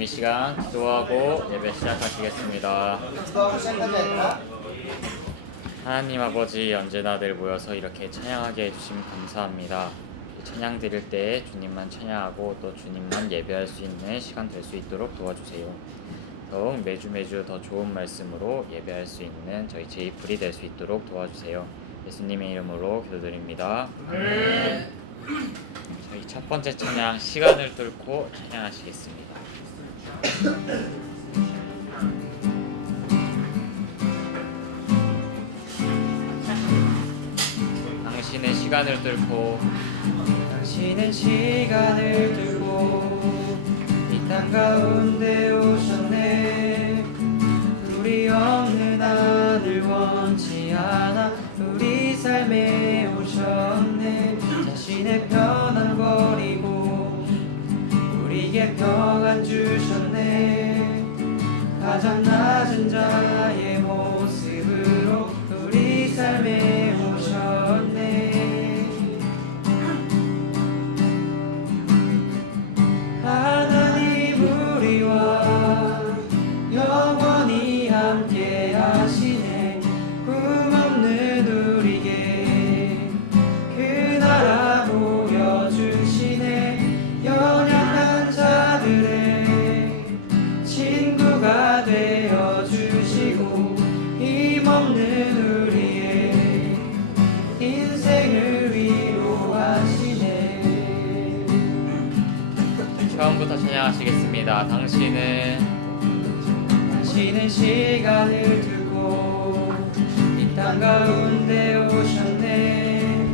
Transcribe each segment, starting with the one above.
이 시간 기도하고 예배 시작하시겠습니다. 기도하고 시작하지 않나? 하나님 아버지, 언제나 늘 모여서 이렇게 찬양하게 해주시면 감사합니다. 찬양 드릴 때 주님만 찬양하고 또 주님만 예배할 수 있는 시간 될 수 있도록 도와주세요. 더욱 매주 더 좋은 말씀으로 예배할 수 있는 저희 제이풀이 될 수 있도록 도와주세요. 예수님의 이름으로 기도드립니다. 저희 첫 번째 찬양, 시간을 뚫고 찬양하시겠습니다. 당신의 시간을 뚫고, 당신은 시간을 두고 이 땅 가운데 오셨네. 우리 없는 하늘 원치 않아 우리 삶에 오셨네. 자신의 편안 버리고 우리에게 평안 주셨네. 가장 낮은 자의 모습으로 우리 삶에 오셨네. 하나님 우리와 영원히 함께 하시네. 꿈없는 우리에게 그 나라 보여주시네. 연약한 자들의 친구가 되어주시고 힘없는 우리의 인생을 위로하시네. 처음부터 찬양하시겠습니다. 당신은 시간을 두고 이 땅 가운데 오셨네.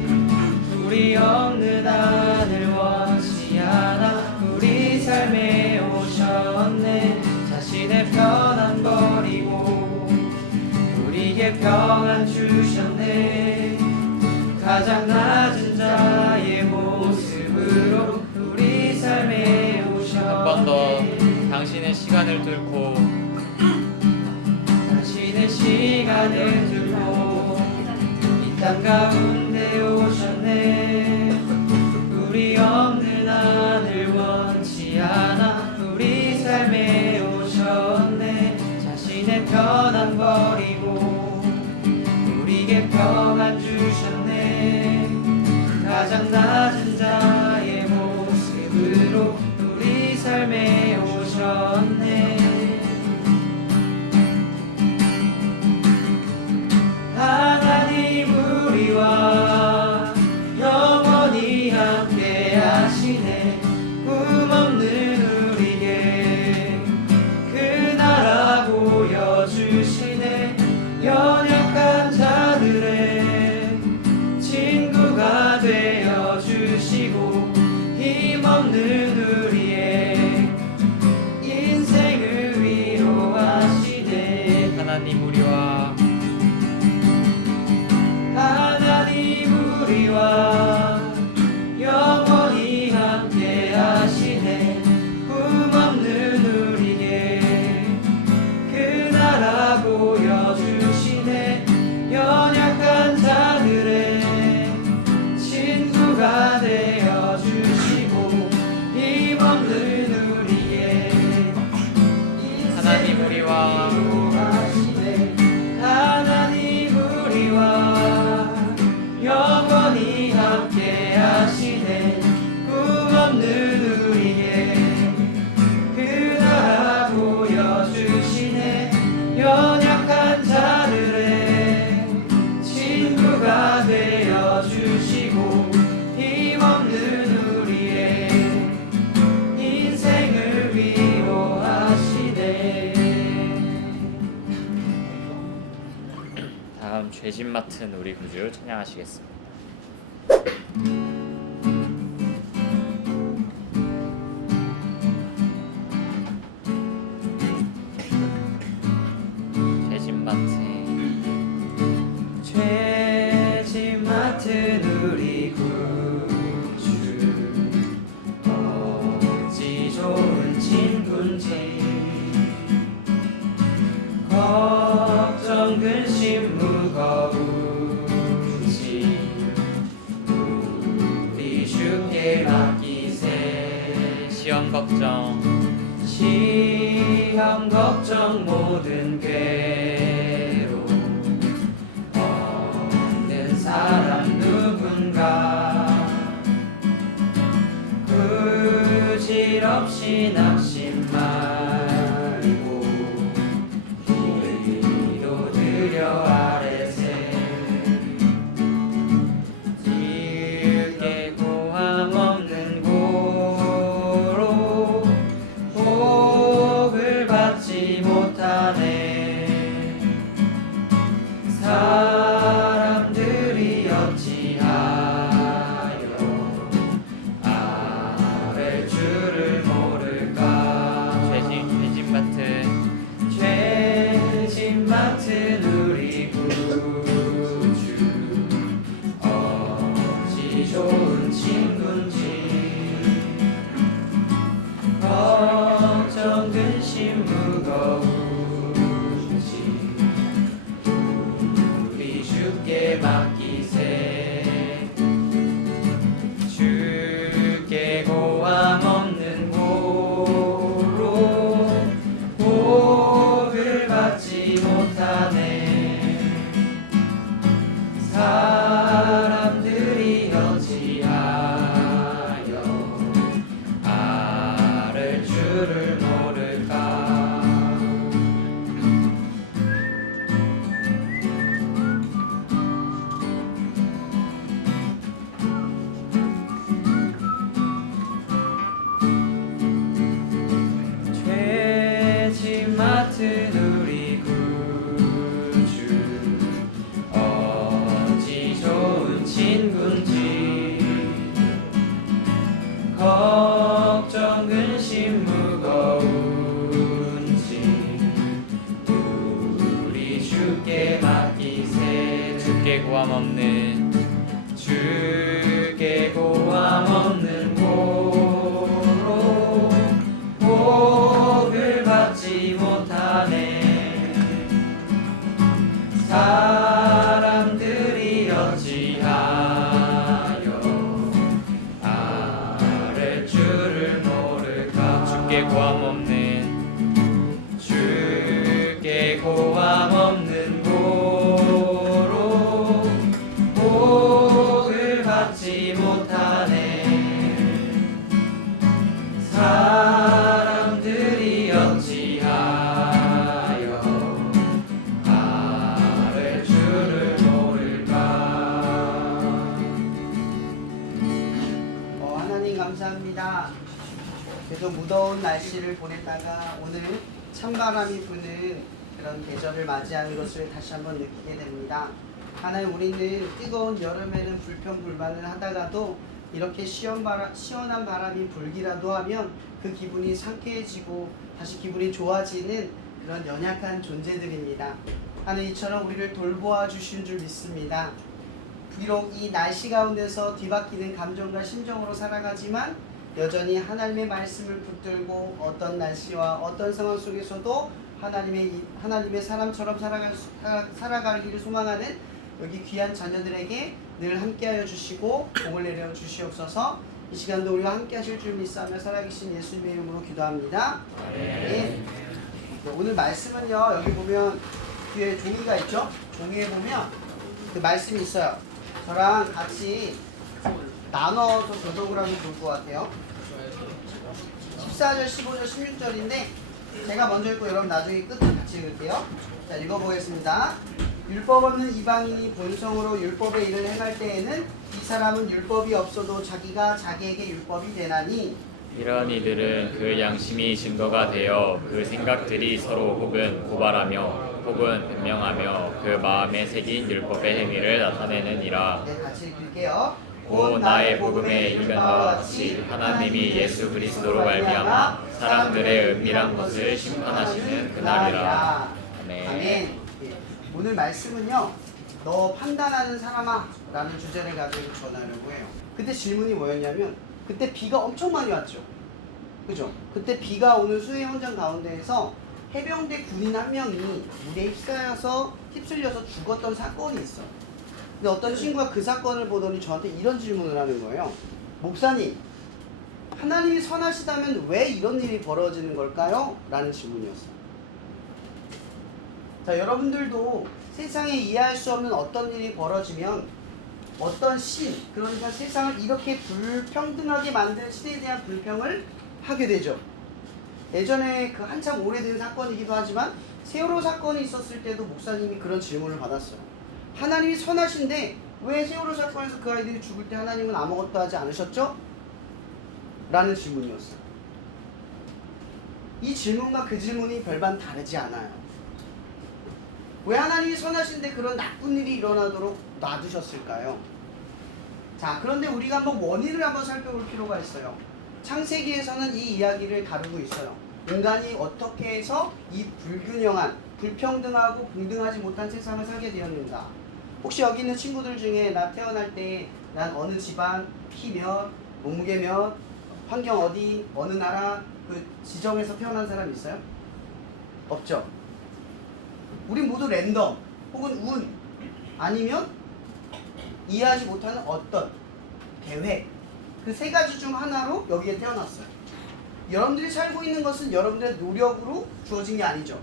우리 없는 하늘 원치 않아 우리 삶에 오셨네. 자신의 편안 버리고 우리에게 평안 주셨네. 가장 낮은 자의 모습으로 우리 삶에 오셨네. 한 번 더, 당신의 시간을 뚫고, 당신의 시간을 두고 이 땅 가운데 오셨네. 우리 없는 하늘 원치 않아 우리 삶에 오셨네. 자신의 편안 버리고 우리에게 평안 주셨네. 가장 낮은 자의 모습으로 우리 삶에 오셨네. 하나님 우리와 영원히 함께 하시네. 꿈없는 우리에게 그 나라 보여주시네. 연약한 자들의 친구가 되어주시고 힘없는 우리의 인생을 위로하시네. 하나님 우리와 영원히 함께 하시네. 꿈없는 우리에게 그 나라 보여주시네. 연약한 자들의 친구가 되어주시고 힘없는 우리의 하나님 우리와 위로하시네. 하나님 우리와 영원히 함께 하시네. 꿈없는 우리에게 그 나라 보여주시네. 연약한 자들의 친구가 되어주시고 힘없는 우리의 인생을 위로하시네. 다음 죄짐 맡은 우리 구주 찬양하시겠습니다. 죄짐 맡은 우리 구주 어찌 좋은 친구인지. 걱정 근심 무거운지 우리 주께 맡기세. 시험 걱정 시험 걱정 모든 괴로움 없는 사람 누군가 부질없이 낙심 말고 우리도 드려 아래세 깊게 고함 없는 고로 복을 받지 못하네 사람들이 어찌하여 아랠 줄을 모를까 죄짐 맡은 우리 구주 어찌 좋은 친군지 걱정 근심 무거운지 우리 주께 맡기세 주께 고함 없는 고로 복을 받지 못하네 사람들이 어찌하여 아를 줄을 모를까 죄짐 맡은 우리 구주 어찌 좋은 친군지 걱정 근심 무거운지 우리 주께 맡기세 주께 고함 없는 주께 고함 없는 고로 복을 받지 못하네 사람들이 어찌하여 아랠 줄을 모를까 주께 고함 없는 주께 고함 없는 고로 복을 받지 못하네 사람들이 어찌하여 아랠 줄을 모를까 하나님 감사합니다. 그래도 무더운 날씨를 보냈다가 오늘 찬바람이 부는 그런 계절을 맞이하는 것을 다시 한번 느끼게 됩니다. 하나님 우리는 뜨거운 여름에는 불평불만을 하다가도 이렇게 시원한 바람이 불기라도 하면 그 기분이 상쾌해지고 다시 기분이 좋아지는 그런 연약한 존재들입니다. 하나님 이처럼 우리를 돌보아 주신 줄 믿습니다. 비록 이 날씨 가운데서 뒤바뀌는 감정과 심정으로 살아가지만 여전히 하나님의 말씀을 붙들고 어떤 날씨와 어떤 상황 속에서도 하나님의 사람처럼 살아가기를 소망하는 여기 귀한 자녀들에게 늘 함께하여 주시고 복을 내려 주시옵소서. 이 시간도 우리와 함께하실 줄 믿사며 살아계신 예수님의 이름으로 기도합니다. 네. 오늘 말씀은요, 여기 보면 뒤에 종이가 있죠? 종이에 보면 그 말씀이 있어요. 저랑 같이 나눠서 교독을 하면 좋을 것 같아요. 14절, 15절, 16절인데 제가 먼저 읽고 여러분 나중에 끝을 같이 읽을게요. 자, 읽어보겠습니다. 율법 없는 이방인이 본성으로 율법의 일을 행할 때에는 이 사람은 율법이 없어도 자기가 자기에게 율법이 되나니 이런 이들은 그 양심이 증거가 되어 그 생각들이 서로 혹은 고발하며 혹은 변명하며 그 마음에 새긴 율법의 행위를 나타내느니라. 네, 같이 읽을게요. 곧 나의 복음에 이른 바와 같이 하나님이 예수 그리스도로 말미암아 사람들의 은밀한 것을 심판하시는 그날이라. 아멘. 아멘. 예. 오늘 말씀은요, 너 판단하는 사람아 라는 주제를 가지고 전하려고 해요. 그때 질문이 뭐였냐면, 그때 비가 엄청 많이 왔죠. 그죠? 그때 비가 오는 수해 현장 가운데에서 해병대 군인 한 명이 물에 휩쓸려서 죽었던 사건이 있어요. 근데 어떤 친구가 그 사건을 보더니 저한테 이런 질문을 하는 거예요. 목사님, 하나님이 선하시다면 왜 이런 일이 벌어지는 걸까요? 라는 질문이었어요. 자, 여러분들도 세상에 이해할 수 없는 어떤 일이 벌어지면 어떤 신, 그러니까 세상을 이렇게 불평등하게 만든 신에 대한 불평을 하게 되죠. 예전에 그 한참 오래된 사건이기도 하지만 세월호 사건이 있었을 때도 목사님이 그런 질문을 받았어요. 하나님이 선하신데 왜 세월호 사건에서 그 아이들이 죽을 때 하나님은 아무것도 하지 않으셨죠? 라는 질문이었어요. 이 질문과 그 질문이 별반 다르지 않아요. 왜 하나님이 선하신데 그런 나쁜 일이 일어나도록 놔두셨을까요? 자, 그런데 우리가 한번 원인을 한번 살펴볼 필요가 있어요. 창세기에서는 이 이야기를 다루고 있어요. 인간이 어떻게 해서 이 불균형한, 불평등하고平등하지 못한 세상을 살게 되었는가. 혹시 여기 있는 친구들 중에 나 태어날 때 난 어느 집안, 키 몇, 몸무게 몇, 환경 어디, 어느 나라 그 지정해서 태어난 사람 있어요? 없죠? 우리 모두 랜덤 혹은 운 아니면 이해하지 못하는 어떤 계획, 그 세 가지 중 하나로 여기에 태어났어요. 여러분들이 살고 있는 것은 여러분들의 노력으로 주어진 게 아니죠.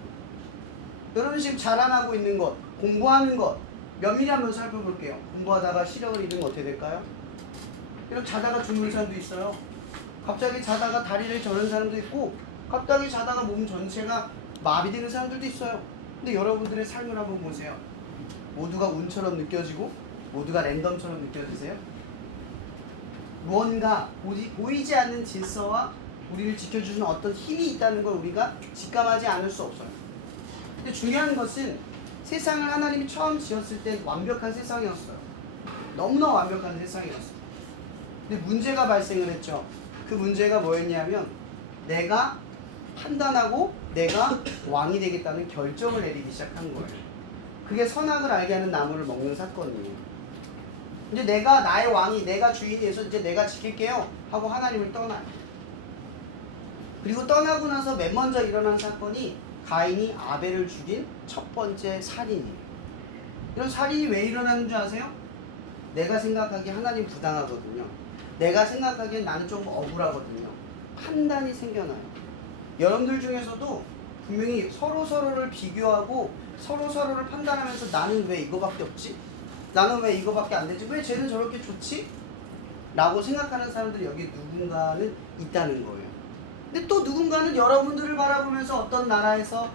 여러분 지금 자라나고 있는 것, 공부하는 것 면밀히 한번 살펴볼게요. 공부하다가 시력을 잃으면 어떻게 될까요? 이렇게 자다가 죽는 사람도 있어요. 갑자기 자다가 다리를 저는 사람도 있고 갑자기 자다가 몸 전체가 마비되는 사람들도 있어요. 근데 여러분들의 삶을 한번 보세요. 모두가 운처럼 느껴지고 모두가 랜덤처럼 느껴지세요? 무언가 보이지 않는 질서와 우리를 지켜주는 어떤 힘이 있다는 걸 우리가 직감하지 않을 수 없어요. 근데 중요한 것은 세상을 하나님이 처음 지었을 때 완벽한 세상이었어요. 너무나 완벽한 세상이었어요. 근데 문제가 발생을 했죠. 그 문제가 뭐였냐면 내가 판단하고 내가 왕이 되겠다는 결정을 내리기 시작한 거예요. 그게 선악을 알게 하는 나무를 먹는 사건이에요. 이제 내가 나의 왕이, 내가 주인이 돼서 이제 내가 지킬게요 하고 하나님을 떠나요. 그리고 떠나고 나서 맨 먼저 일어난 사건이 가인이 아벨을 죽인 첫 번째 살인이에요. 이런 살인이 왜 일어나는 줄 아세요? 내가 생각하기에 하나님 부당하거든요. 내가 생각하기엔 나는 좀 억울하거든요. 판단이 생겨나요. 여러분들 중에서도 분명히 서로서로를 비교하고 서로서로를 판단하면서 나는 왜 이거밖에 없지? 나는 왜 이거밖에 안 되지? 왜 쟤는 저렇게 좋지? 라고 생각하는 사람들이 여기 누군가는 있다는 거예요. 근데 또 누군가는 여러분들을 바라보면서 어떤 나라에서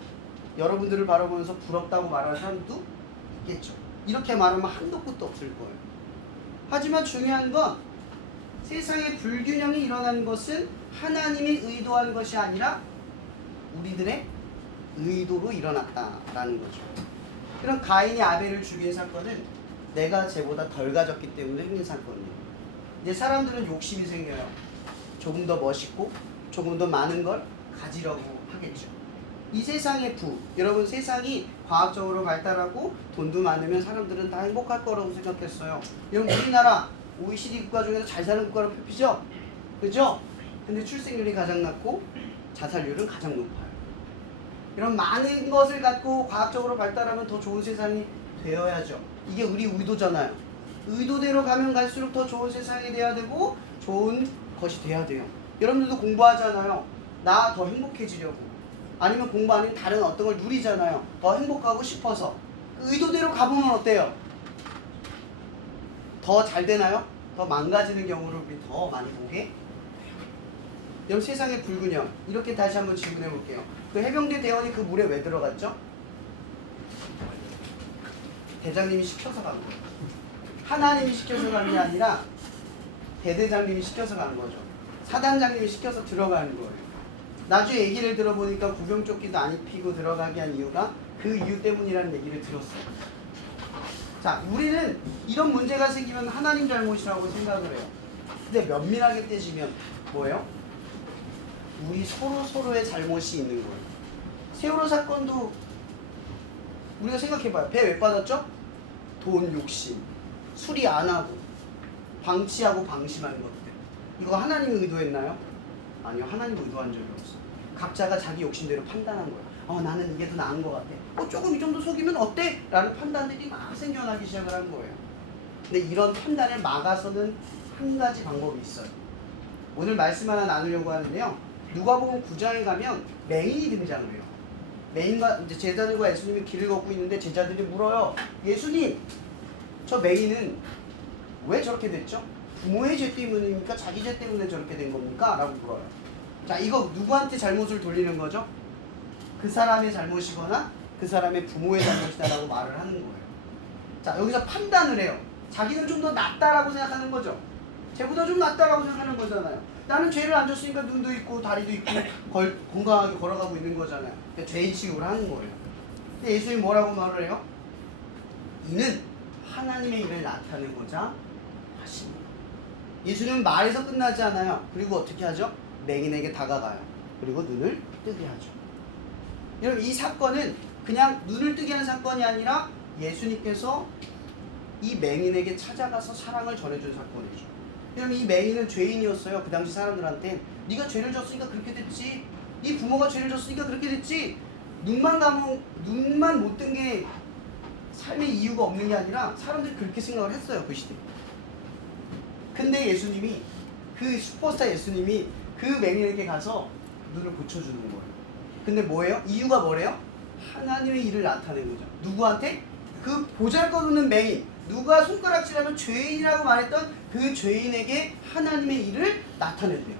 여러분들을 바라보면서 부럽다고 말하는 사람도 있겠죠. 이렇게 말하면 한도 끝도 없을 거예요. 하지만 중요한 건 세상에 불균형이 일어나는 것은 하나님이 의도한 것이 아니라 우리들의 의도로 일어났다라는 거죠. 그럼 가인이 아벨을 죽인 사건은 내가 쟤보다 덜 가졌기 때문에 생긴 사건이에요. 이제 사람들은 욕심이 생겨요. 조금 더 멋있고 조금 더 많은 걸 가지려고 하겠죠. 이 세상의 여러분 세상이 과학적으로 발달하고 돈도 많으면 사람들은 다 행복할 거라고 생각했어요. 여러분 우리나라 OECD 국가 중에서 잘 사는 국가로 뽑히죠? 그죠? 근데 출생률이 가장 낮고 자살률은 가장 높아요. 이런 많은 것을 갖고 과학적으로 발달하면 더 좋은 세상이 되어야죠. 이게 우리 의도잖아요. 의도대로 가면 갈수록 더 좋은 세상이 돼야 되고 좋은 것이 돼야 돼요. 여러분들도 공부하잖아요. 나 더 행복해지려고. 아니면 공부 아니면 다른 어떤 걸 누리잖아요. 더 행복하고 싶어서. 의도대로 가보면 어때요? 더 잘 되나요? 더 망가지는 경우를 우리 더 많이 보게. 여러분 세상의 불균형. 이렇게 다시 한번 질문해 볼게요. 그 해병대 대원이 그 물에 왜 들어갔죠? 대장님이 시켜서 간 거예요. 하나님이 시켜서 간 게 아니라 대대장님이 시켜서 간 거죠. 사단장님이 시켜서 들어가는 거예요. 나중에 얘기를 들어보니까 구명조끼도 안 입히고 들어가게 한 이유가 그 이유 때문이라는 얘기를 들었어요. 자, 우리는 이런 문제가 생기면 하나님 잘못이라고 생각을 해요. 근데 면밀하게 따지면 뭐예요? 우리 서로의 잘못이 있는 거예요. 세월호 사건도 우리가 생각해봐요. 배 왜 빠졌죠? 돈 욕심, 수리 안 하고 방치하고 방심하는 것들. 이거 하나님이 의도했나요? 아니요. 하나님 의도한 적이 없어요. 각자가 자기 욕심대로 판단한 거예요. 나는 이게 더 나은 것 같아. 조금 이 정도 속이면 어때? 라는 판단들이 막 생겨나기 시작을 한 거예요. 근데 이런 판단을 막아서는 한 가지 방법이 있어요. 오늘 말씀 하나 나누려고 하는데요. 누가복음 9장에 가면 맹인이 등장을 해요. 맹인과 이제 제자들과 예수님이 길을 걷고 있는데 제자들이 물어요. 예수님, 저 맹인은 왜 저렇게 됐죠? 부모의 죄 때문입니까? 자기 죄 때문에 저렇게 된 겁니까? 라고 물어요. 자, 이거 누구한테 잘못을 돌리는 거죠? 그 사람의 잘못이거나 그 사람의 부모의 잘못이다라고 말을 하는 거예요. 자, 여기서 판단을 해요. 자기는 좀 더 낫다라고 생각하는 거죠. 쟤보다 좀 낫다라고 생각하는 거잖아요. 나는 죄를 안 졌으니까 눈도 있고 다리도 있고 건강하게 걸어가고 있는 거잖아요. 그러니까 죄인 취급을 하는 거예요. 근데 예수님이 뭐라고 말을 해요? 이는 하나님의 일을 나타내고자 하십니다. 예수님은 말에서 끝나지 않아요. 그리고 어떻게 하죠? 맹인에게 다가가요. 그리고 눈을 뜨게 하죠. 여러분, 이 사건은 그냥 눈을 뜨게 하는 사건이 아니라 예수님께서 이 맹인에게 찾아가서 사랑을 전해준 사건이죠. 여러분, 이 맹인은 죄인이었어요. 그 당시 사람들한테. 네가 죄를 졌으니까 그렇게 됐지. 네 부모가 죄를 졌으니까 그렇게 됐지. 눈만 못 뜬 게 삶의 이유가 없는 게 아니라 사람들이 그렇게 생각을 했어요. 그 시대에. 근데 예수님이, 그 슈퍼스타 예수님이 그 맹인에게 가서 눈을 고쳐주는 거예요. 근데 뭐예요? 이유가 뭐래요? 하나님의 일을 나타낸 거죠. 누구한테? 그 보잘것없는 맹인, 누가 손가락질하면 죄인이라고 말했던 그 죄인에게 하나님의 일을 나타낸대요.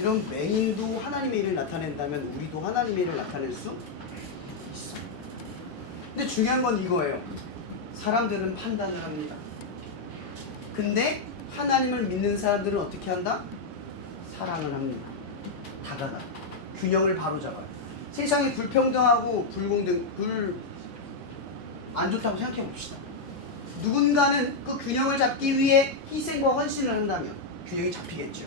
이런 맹인도 하나님의 일을 나타낸다면 우리도 하나님의 일을 나타낼 수 있어요. 근데 중요한 건 이거예요. 사람들은 판단을 합니다. 근데 하나님을 믿는 사람들은 어떻게 한다? 사랑을 합니다. 다가가. 균형을 바로잡아요. 세상이 불평등하고 안 좋다고 생각해 봅시다. 누군가는 그 균형을 잡기 위해 희생과 헌신을 한다면 균형이 잡히겠죠.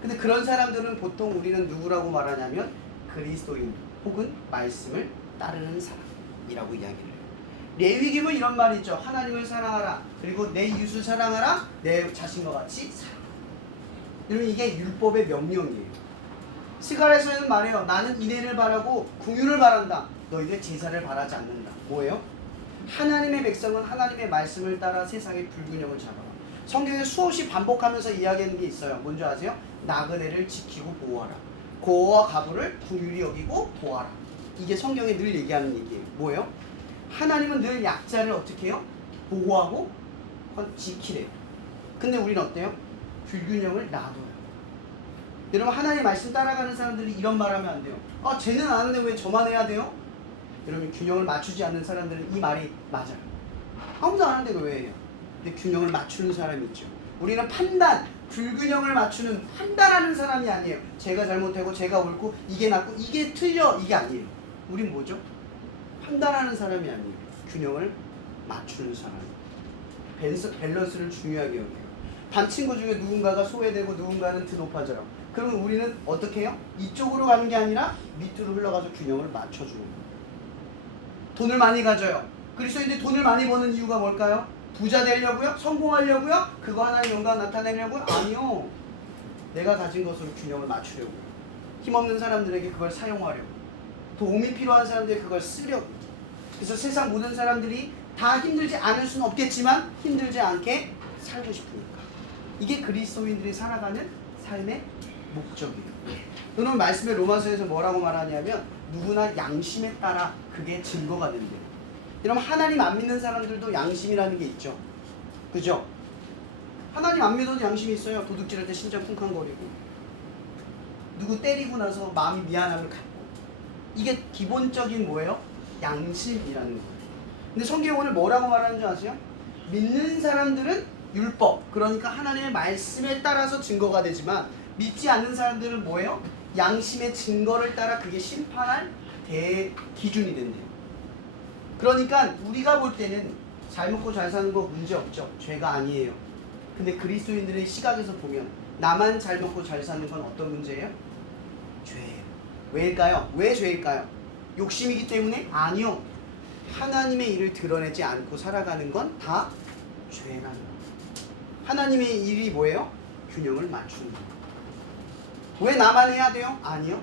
근데 그런 사람들은 보통 우리는 누구라고 말하냐면 그리스도인 혹은 말씀을 따르는 사람이라고 이야기를 해요. 레위기는 이런 말이 있죠. 하나님을 사랑하라. 그리고 내 이웃을 사랑하라. 내 자신과 같이 사랑하라. 여러분, 이게 율법의 명령이에요. 스가랴서에는 말해요. 나는 인애를 바라고 긍휼을 바란다. 너희들 제사를 바라지 않는다. 뭐예요? 하나님의 백성은 하나님의 말씀을 따라 세상의 불균형을 잡아라. 성경에 수없이 반복하면서 이야기하는 게 있어요. 뭔지 아세요? 나그네를 지키고 보호하라. 고아와 가부를 긍휼히 여기고 보호하라. 이게 성경에 늘 얘기하는 얘기예요. 뭐예요? 하나님은 늘 약자를 어떻게 해요? 보호하고 지키래요. 근데 우리는 어때요? 불균형을 놔둬요. 여러분, 하나님 말씀 따라가는 사람들이 이런 말 하면 안 돼요. 아, 쟤는 안 하는데 왜 저만 해야 돼요? 여러분, 균형을 맞추지 않는 사람들은 이 말이 맞아요. 아무도 안 하는데 왜 해요? 근데 균형을 맞추는 사람이 있죠. 우리는 불균형을 맞추는 판단하는 사람이 아니에요. 제가 잘못하고 제가 옳고 이게 낫고 이게 틀려, 이게 아니에요. 우린 뭐죠? 판단하는 사람이 아니에요. 균형을 맞추는 사람. 밸런스를 중요하게 여겨요. 반 친구 중에 누군가가 소외되고 누군가는 더 높아져요. 그러면 우리는 어떻게 해요? 이쪽으로 가는 게 아니라 밑으로 흘러가서 균형을 맞춰주는 거예요. 돈을 많이 가져요. 그리스도인들이 돈을 많이 버는 이유가 뭘까요? 부자 되려고요? 성공하려고요? 그거 하나의 영광 나타내려고요? 아니요. 내가 가진 것으로 균형을 맞추려고요. 힘없는 사람들에게 그걸 사용하려고. 도움이 필요한 사람들에게 그걸 쓰려고. 그래서 세상 모든 사람들이 다 힘들지 않을 수는 없겠지만 힘들지 않게 살고 싶으니까. 이게 그리스도인들이 살아가는 삶의 목적이에요. 오늘 말씀의 로마서에서 뭐라고 말하냐면 누구나 양심에 따라 그게 증거가 된대요. 여러분, 하나님 안 믿는 사람들도 양심이라는 게 있죠. 그죠? 하나님 안 믿어도 양심이 있어요. 도둑질할 때 심장 쿵쾅거리고 누구 때리고 나서 마음이 미안함을 갖고. 이게 기본적인 뭐예요? 양심이라는 거예요. 근데 성경이 오늘 뭐라고 말하는 줄 아세요? 믿는 사람들은 율법, 그러니까 하나님의 말씀에 따라서 증거가 되지만 믿지 않는 사람들은 뭐예요? 양심의 증거를 따라 그게 심판할 기준이 된대요. 그러니까 우리가 볼 때는 잘 먹고 잘 사는 거 문제 없죠. 죄가 아니에요. 근데 그리스도인들의 시각에서 보면 나만 잘 먹고 잘 사는 건 어떤 문제예요? 죄예요. 왜일까요? 왜 죄일까요? 욕심이기 때문에? 아니요. 하나님의 일을 드러내지 않고 살아가는 건 다 죄라는 거예요. 하나님의 일이 뭐예요? 균형을 맞추는 거예요. 왜 나만 해야 돼요? 아니요.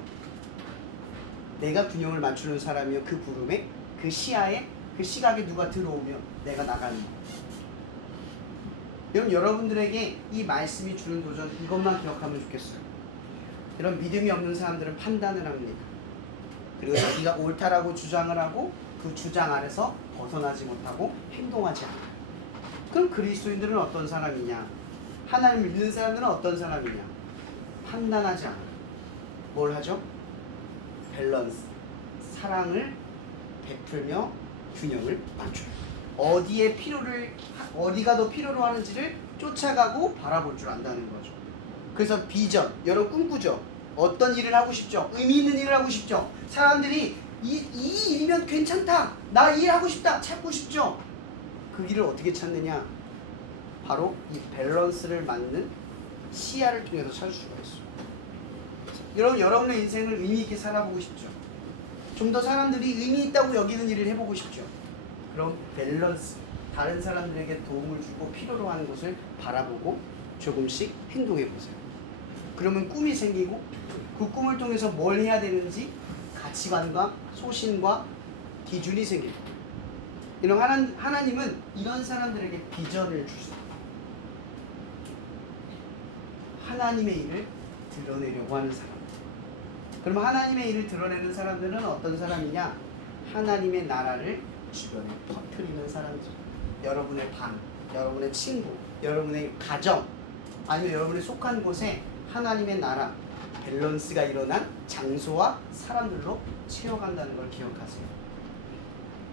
내가 균형을 맞추는 사람이요. 그 부름에, 그 시야에, 그 시각에 누가 들어오면 내가 나가는 거예요. 여러분들에게 이 말씀이 주는 도전 이것만 기억하면 좋겠어요. 이런 믿음이 없는 사람들은 판단을 합니다. 그리고 자기가 옳다라고 주장을 하고 그 주장 아래서 벗어나지 못하고 행동하지 않아요. 그럼 그리스도인들은 어떤 사람이냐? 하나님 믿는 사람들은 어떤 사람이냐? 판단하지 않아요. 뭘 하죠? 밸런스, 사랑을 베풀며 균형을 맞춰요. 어디가 더 필요로 하는지를 쫓아가고 바라볼 줄 안다는 거죠. 그래서 비전, 여러분 꿈꾸죠? 어떤 일을 하고 싶죠? 의미 있는 일을 하고 싶죠? 사람들이 이 일이면 괜찮다, 나 이 일 하고 싶다 찾고 싶죠? 그 길을 어떻게 찾느냐? 바로 이 밸런스를 맞는 시야를 통해서 찾을 수가 있어요. 여러분의 인생을 의미 있게 살아보고 싶죠? 좀 더 사람들이 의미 있다고 여기는 일을 해보고 싶죠? 그럼 밸런스, 다른 사람들에게 도움을 주고 필요로 하는 것을 바라보고 조금씩 행동해 보세요. 그러면 꿈이 생기고 그 꿈을 통해서 뭘 해야 되는지 가치관과 소신과 기준이 생깁니다. 이런 하나님은 이런 사람들에게 비전을 주세요. 하나님의 일을 드러내려고 하는 사람. 그러면 하나님의 일을 드러내는 사람들은 어떤 사람이냐? 하나님의 나라를 주변에 퍼뜨리는 사람들. 여러분의 방, 여러분의 친구, 여러분의 가정, 아니면 여러분이 속한 곳에 하나님의 나라, 밸런스가 일어난 장소와 사람들로 채워간다는 걸 기억하세요.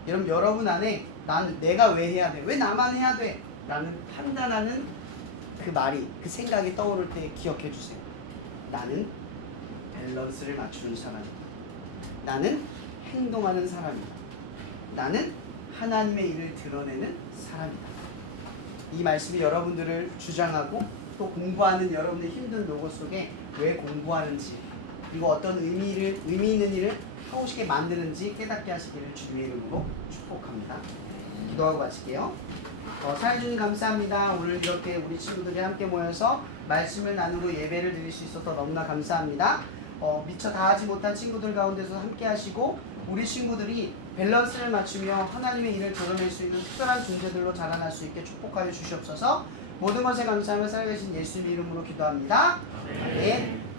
여러분 안에 내가 왜 해야 돼? 왜 나만 해야 돼? 라는 판단하는 그 말이, 그 생각이 떠오를 때 기억해 주세요. 나는 밸런스를 맞추는 사람이다. 나는 행동하는 사람이다. 나는 하나님의 일을 드러내는 사람이다. 이 말씀이 여러분들을 주장하고 또 공부하는 여러분의 힘든 노고 속에 왜 공부하는지, 그리고 어떤 의미 있는 일을 하고 싶게 만드는지 깨닫게 하시기를 주님의 이름으로 축복합니다. 기도하고 마칠게요. 사랑해주님 감사합니다. 오늘 이렇게 우리 친구들이 함께 모여서 말씀을 나누고 예배를 드릴 수 있어서 너무나 감사합니다. 미처 다 하지 못한 친구들 가운데서 함께 하시고 우리 친구들이 밸런스를 맞추며 하나님의 일을 드러낼 수 있는 특별한 존재들로 자라날 수 있게 축복하여 주시옵소서. 모든 것에 감사하며 살아계신 예수님 이름으로 기도합니다. 아멘.